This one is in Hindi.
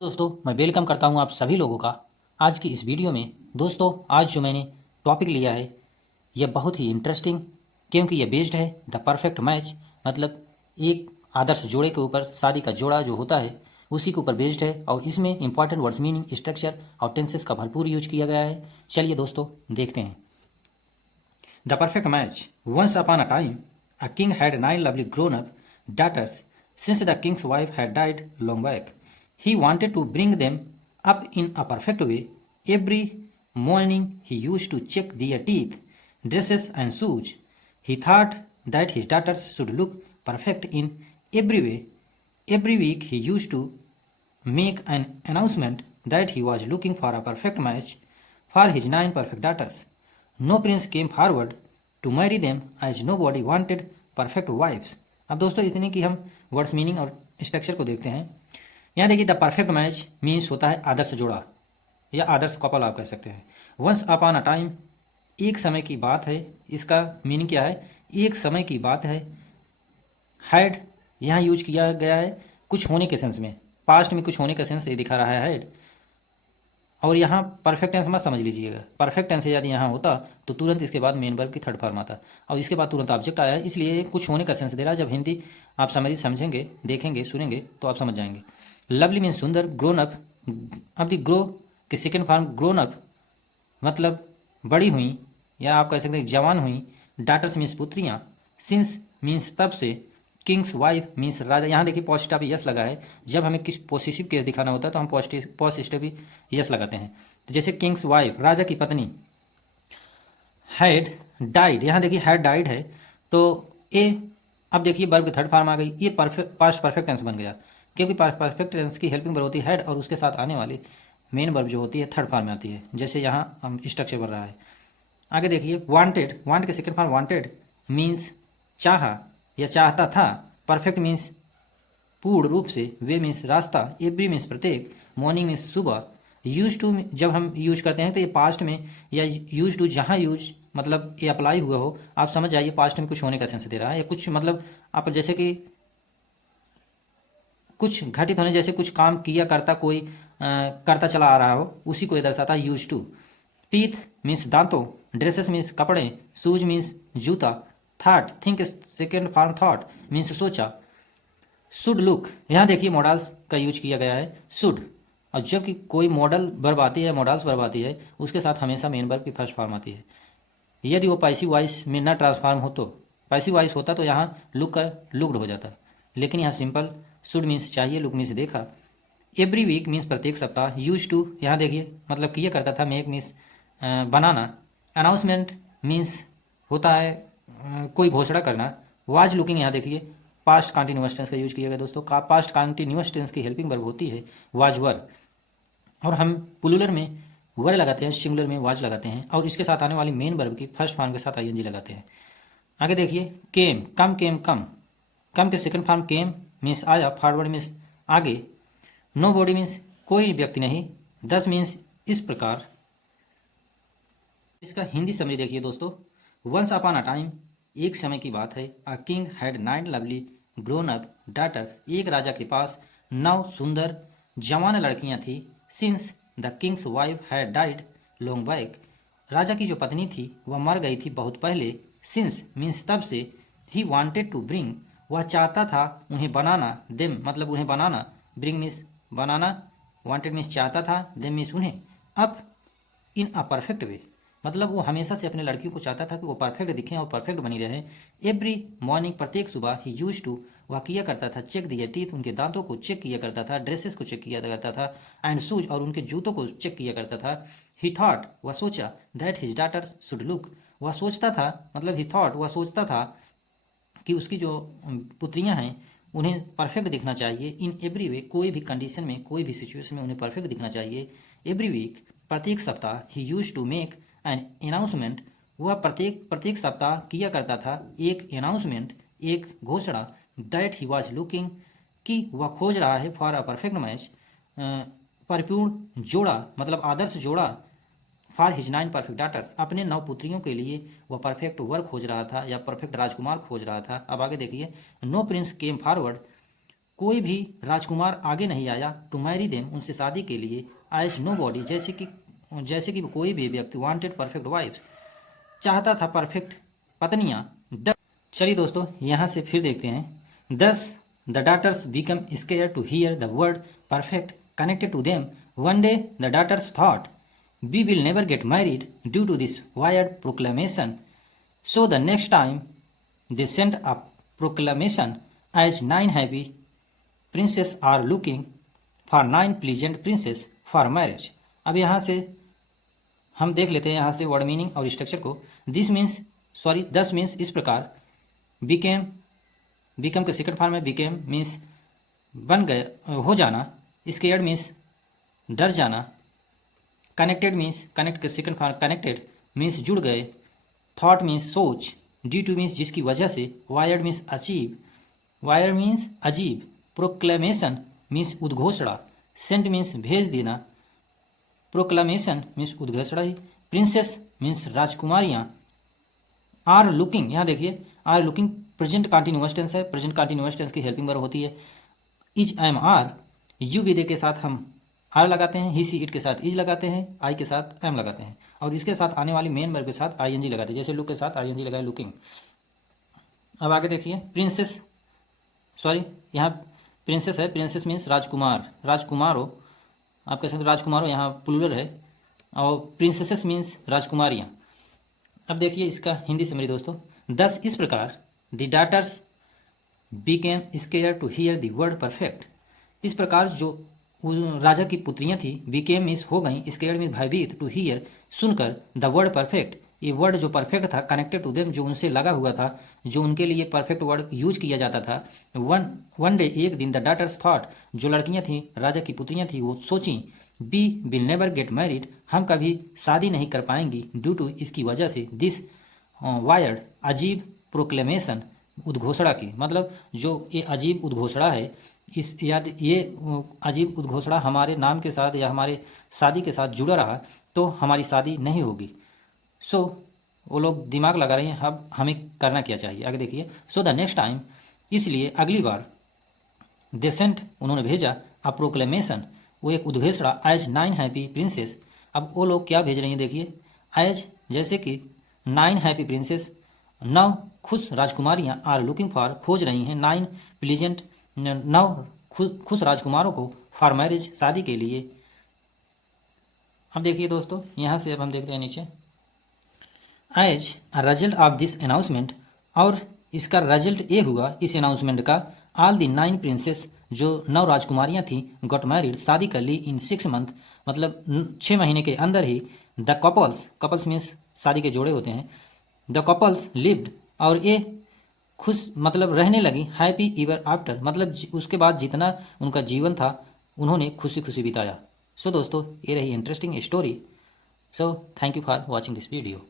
दोस्तों मैं वेलकम करता हूं आप सभी लोगों का आज की इस वीडियो में। दोस्तों आज जो मैंने टॉपिक लिया है यह बहुत ही इंटरेस्टिंग, क्योंकि यह बेस्ड है द परफेक्ट मैच, मतलब एक आदर्श जोड़े के ऊपर, शादी का जोड़ा जो होता है उसी के ऊपर बेस्ड है। और इसमें इंपॉर्टेंट वर्ड्स, मीनिंग, स्ट्रक्चर और टेंसेस का भरपूर यूज किया गया है। चलिए दोस्तों देखते हैं। The perfect match. Once upon a time a king had 9 lovely grown-up daughters. Since the king's wife had died long back, he wanted to bring them up in a perfect way. Every morning he used to check their teeth, dresses, and shoes. He thought that his daughters should look perfect in every way. Every week he used to make an announcement that he was looking for a perfect match for his 9 perfect daughters. No prince came forward to marry them as nobody wanted perfect wives. अब दोस्तों इतनी कि हम वर्ड्स, मीनिंग और स्ट्रक्चर को देखते हैं। यहाँ देखिए, द परफेक्ट मैच मीन्स होता है आदर्श जोड़ा या आदर्श कपल आप कह सकते हैं। वंस अपॉन अ टाइम, एक समय की बात है। इसका मीनिंग क्या है? एक समय की बात है। हैड यहाँ यूज किया गया है कुछ होने के सेंस में, पास्ट में कुछ होने का सेंस ये दिखा रहा है हैड। और यहाँ परफेक्ट टेंस मत समझ लीजिएगा। परफेक्ट टेंस यदि यहाँ होता तो तुरंत इसके बाद मेन वर्ब की थर्ड फॉर्म आता और इसके बाद तुरंत ऑब्जेक्ट आया है, इसलिए कुछ होने का सेंस दे रहा है। जब हिंदी आप समझेंगे, देखेंगे, सुनेंगे तो आप समझ जाएंगे। लवली मीन्स सुंदर, ग्रोन अप। अब दी ग्रो की सेकेंड फॉर्म ग्रोन अप मतलब बड़ी हुई, या आप कह सकते हैं जवान हुई। डाटर्स मीन्स पुत्रियाँ। सिंस मीन्स तब से। किंग्स वाइफ मीन्स राजा। यहाँ देखिए पॉजिटिव यस लगा है। जब हमें किस पॉजिटिव केस दिखाना होता है तो हम पॉजिटिव यस लगाते हैं। तो जैसे किंग्स वाइफ, राजा की पत्नी। हैड डाइड, यहाँ देखिए हैड डाइड है तो ए, अब देखिए वर्ब की थर्ड फॉर्म आ गई। ये पास्ट परफेक्ट टेंस बन गया, क्योंकि परफेक्ट टेंस की हेल्पिंग वर्ब होती है हैड और उसके साथ आने वाली मेन वर्ब जो होती है थर्ड फॉर्म में आती है। जैसे यहाँ हम स्ट्रक्चर बन रहा है। आगे देखिए वांटेड, वांट के सेकंड फॉर्म वांटेड मीन्स चाहा या चाहता था। परफेक्ट मीन्स पूर्ण रूप से। वे मीन्स रास्ता। एवरी मीन्स प्रत्येक। मॉर्निंग मीन्स सुबह। यूज टू जब हम यूज करते हैं तो ये पास्ट में, या यूज टू जहाँ यूज मतलब ये अप्लाई हुआ हो, आप समझ जाइए पास्ट में कुछ होने का सेंस दे रहा है, या कुछ मतलब आप जैसे कि कुछ घटित होने, जैसे कुछ काम किया करता कोई करता चला आ रहा हो, उसी को ये दर्शाता है यूज टू। टीथ मीन्स दांतों। ड्रेसेस मीन्स कपड़े। शूज मीन्स जूता। Thought, think second form thought means सोचा। शुड लुक, यहाँ देखिए मॉडल्स का यूज किया गया है शुड। और जब कि कोई मॉडल वर्ब आती है, मॉडल्स वर्ब आती है, उसके साथ हमेशा मेन वर्ब की फर्स्ट फॉर्म आती है। यदि वो पैसिव वॉइस में ना ट्रांसफॉर्म हो तो, पैसिव वॉइस होता तो यहाँ लुक कर लुकड हो जाता, लेकिन यहाँ सिंपल शुड मीन्स चाहिए, लुक मीन्स देखा। एवरी वीक मीन्स प्रत्येक सप्ताह। यूज टू यहाँ देखिए मतलब किया करता था। मेक मीन्स बनाना। अनाउंसमेंट मीन्स होता है कोई घोषणा करना। वाज लुकिंग, यहाँ देखिए पास्ट कॉन्टिन्यूअस टेंस का यूज किया गया दोस्तों। का पास्ट कॉन्टिन्यूअस टेंस की हेल्पिंग वर्ब होती है वाज वर, और हम प्लूरल में वर लगाते हैं, सिंगुलर में वाज लगाते हैं, और इसके साथ आने वाली मेन वर्ब की फर्स्ट फॉर्म के साथ आईएनजी लगाते हैं। आगे देखिए केम, कम केम कम। कम के सेकंड फॉर्म केम मीन्स आया, फॉरवर्ड मीन्स आगे। नो बॉडी मीन्स कोई व्यक्ति नहीं। दस मीन्स इस प्रकार। इसका हिंदी समरी देखिए दोस्तों। वंस अपॉन अ टाइम, एक समय की बात है। A king had 9 lovely grown up daughters, एक राजा के पास 9 सुंदर जवान लड़कियां थी। Since the king's wife had died long back, राजा की जो पत्नी थी वह मर गई थी बहुत पहले। सिंस मीन्स तब से। ही वांटेड टू ब्रिंग, वह चाहता था उन्हें बनाना। देम मतलब उन्हें बनाना। ब्रिंग मीन्स बनाना। वांटेड मीन्स चाहता था। देम मीन्स उन्हें। Up in a perfect way, मतलब वो हमेशा से अपने लड़कियों को चाहता था कि वो परफेक्ट दिखें और परफेक्ट बनी रहें। एवरी मॉर्निंग, प्रत्येक सुबह। ही यूज टू, वह किया करता था। चेक दियर टीथ, उनके दांतों को चेक किया करता था। ड्रेसेस को चेक किया करता था। एंड शूज, और उनके जूतों को चेक किया करता था। ही थॉट, वह सोचा। That his daughters should look, वह सोचता था, मतलब ही थॉट वह सोचता था कि उसकी जो पुत्रियां हैं उन्हें परफेक्ट दिखना चाहिए। इन एवरी वे, कोई भी कंडीशन में, कोई भी सिचुएशन में उन्हें परफेक्ट दिखना चाहिए। एवरी वीक, प्रत्येक सप्ताह। He used to make an announcement, वह प्रत्येक प्रत्येक सप्ताह किया करता था एक अनाउंसमेंट, एक घोषणा। दैट ही वॉज लुकिंग, कि वह खोज रहा है। फॉर अ परफेक्ट मैच, परिपूर्ण जोड़ा मतलब आदर्श जोड़ा। फॉर हिज 9 परफेक्ट डाटर्स, अपने 9 पुत्रियों के लिए वह परफेक्ट वर खोज रहा था या परफेक्ट राजकुमार खोज रहा था। अब आगे देखिए। नो प्रिंस केम फॉरवर्ड, कोई भी राजकुमार आगे नहीं आया टू मैरी देम, उनसे शादी के लिए, एज नो बॉडी, जैसे कि कोई भी व्यक्ति वांटेड परफेक्ट वाइफ, चाहता था परफेक्ट पत्नियां। चलिए दोस्तों यहाँ से फिर देखते हैं। Thus the daughters become scare to hear the word perfect connected to them. One day the daughters thought we will never get married due to this weird proclamation, so the next time they sent a proclamation as 9 happy princess are looking for 9 pleasant princess for marriage. अब यहाँ से हम देख लेते हैं यहाँ से वर्ड मीनिंग और स्ट्रक्चर को। दस मीन्स इस प्रकार, बिकम के सेकंड फॉर्म में बिकेम मीन्स बन गए, हो जाना, स्केयर्ड मीन्स डर जाना, कनेक्टेड मीन्स कनेक्ट के सेकंड फॉर्म कनेक्टेड मीन्स जुड़ गए, थॉट मीन्स सोच, ड्यू टू मीन्स जिसकी वजह से, वायर्ड मीन्स अजीब, प्रोक्लेमेशन मीन्स उद्घोषणा, सेंट मीन्स भेज देना, प्रोक्लेमेशन मीन्स उद्घोषणा ही, प्रिंसेस मीन्स राजकुमारियाँ, आर लुकिंग, यहाँ देखिए are looking present continuous tense है, प्रेजेंट कंटिन्यूअस टेंस की हेल्पिंग वर्ब होती है। इज एम आर, यू विदे के साथ हम आर लगाते हैं, ही सी इट के साथ इज लगाते हैं, आई के साथ एम लगाते हैं, और इसके साथ आने वाली मेन वर्ब के साथ आई एन जी लगाते हैं, जैसे लुक के साथ आई एन जी लगाए लुकिंग। अब आगे देखिए यहाँ प्रिंसेस है, प्रिंसेस मीन्स राजकुमारो, आप कह सकते राजकुमारो, यहाँ प्लूरल है, और प्रिंसेसेस मीन्स राजकुमारियाँ। अब देखिए इसका हिंदी समरी दोस्तों। दस इस प्रकार the daughters became scare to hear the word perfect, इस प्रकार जो राजा की पुत्रियां थी, बिकेम मीन्स हो गई, स्केयर मीन्स भयभीत, टू हियर सुनकर, द वर्ड परफेक्ट, ये वर्ड जो परफेक्ट था, कनेक्टेड टू देम जो उनसे लगा हुआ था, जो उनके लिए परफेक्ट वर्ड यूज किया जाता था। वन डे एक दिन, द डाटर्स थॉट, जो लड़कियां थीं, राजा की पुत्रियां थीं, वो सोची, we will never get married, हम कभी शादी नहीं कर पाएंगी, ड्यू टू इसकी वजह से, दिस वायर्ड अजीब प्रोक्लेमेशन उद्घोषणा की, मतलब जो ये अजीब उद्घोषणा है, ये अजीब उद्घोषणा हमारे नाम के साथ या हमारे शादी के साथ जुड़ा रहा तो हमारी शादी नहीं होगी। सो वो लोग दिमाग लगा रहे हैं अब हमें करना क्या चाहिए। आगे देखिए, सो द नेक्स्ट टाइम, इसलिए अगली बार, दे सेंट उन्होंने भेजा, अ प्रोक्लेमेशन वो एक उद्घोषणा, एज 9 हैप्पी प्रिंसेस। अब वो लोग क्या भेज रही हैं देखिए, एज जैसे कि 9 हैप्पी प्रिंसेस, 9 खुश राजकुमारियाँ, आर लुकिंग फॉर खोज रही हैं, 9 प्लीजेंट 9 खुश राजकुमारों को, फॉर मैरिज शादी के लिए। अब देखिए दोस्तों यहाँ से अब हम देख रहे हैं नीचे, as a result of this announcement, और इसका रिजल्ट ये हुआ इस अनाउंसमेंट का, ऑल द 9 प्रिंसेस, जो 9 राजकुमारियाँ थीं, गॉट मैरिड शादी कर ली, इन 6 मंथ मतलब 6 महीने के अंदर ही, द कपल्स मीन्स शादी के जोड़े होते हैं, द कपल्स लिव्ड, और ये खुश मतलब रहने लगी, हैप्पी ईवर आफ्टर, मतलब उसके बाद जितना उनका जीवन था उन्होंने खुशी खुशी बिताया। सो दोस्तों ये रही interesting story. So thank you for watching this video.